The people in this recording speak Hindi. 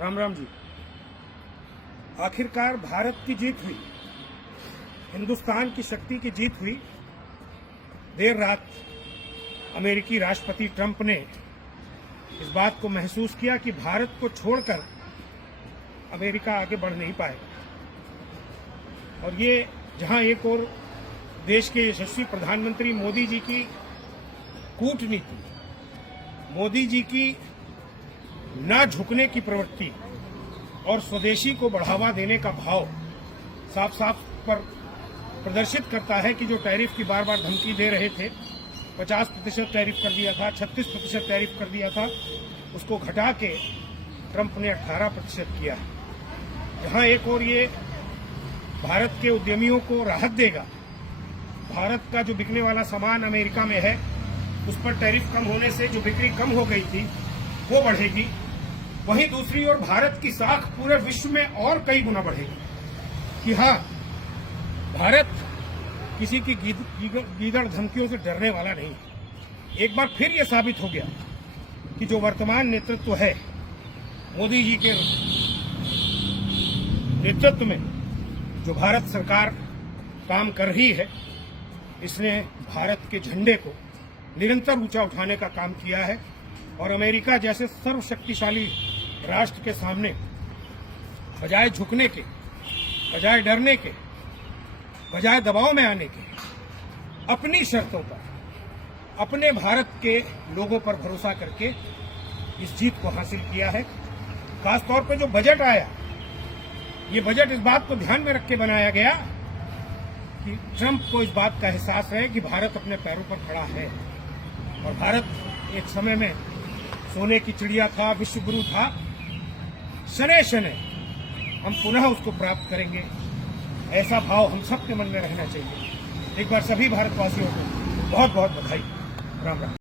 राम राम जी। आखिरकार भारत की जीत हुई, हिंदुस्तान की शक्ति की जीत हुई। देर रात अमेरिकी राष्ट्रपति ट्रंप ने इस बात को महसूस किया कि भारत को छोड़कर अमेरिका आगे बढ़ नहीं पाएगा। और ये जहां एक और देश के यशस्वी प्रधानमंत्री मोदी जी की कूटनीति, मोदी जी की ना झुकने की प्रवृत्ति और स्वदेशी को बढ़ावा देने का भाव साफ साफ पर प्रदर्शित करता है कि जो टैरिफ की बार बार धमकी दे रहे थे, 50% टैरिफ कर दिया था, 36% टैरिफ कर दिया था, उसको घटा के ट्रंप ने 18% किया। जहां एक और ये भारत के उद्यमियों को राहत देगा, भारत का जो बिकने वाला सामान अमेरिका में है उस पर टैरिफ कम होने से जो बिक्री कम हो गई थी वो बढ़ेगी, वहीं दूसरी ओर भारत की साख पूरे विश्व में और कई गुना बढ़ेगी। कि हाँ, भारत किसी की गीदड़ धमकियों से डरने वाला नहीं है। एक बार फिर यह साबित हो गया कि जो वर्तमान नेतृत्व है, मोदी जी के नेतृत्व में जो भारत सरकार काम कर रही है, इसने भारत के झंडे को निरंतर ऊंचा उठाने का काम किया है। और अमेरिका जैसे सर्वशक्तिशाली राष्ट्र के सामने बजाय झुकने के, बजाय डरने के, बजाय दबाव में आने के, अपनी शर्तों पर, अपने भारत के लोगों पर भरोसा करके इस जीत को हासिल किया है। खासतौर पर जो बजट आया, ये बजट इस बात को ध्यान में रख के बनाया गया कि ट्रंप को इस बात का एहसास है कि भारत अपने पैरों पर खड़ा है और भारत एक समय में सोने की चिड़िया था, विश्व गुरु था। शनै शनै हम पुनः उसको प्राप्त करेंगे, ऐसा भाव हम सबके मन में रहना चाहिए। एक बार सभी भारतवासियों को बहुत बहुत बधाई। राम राम।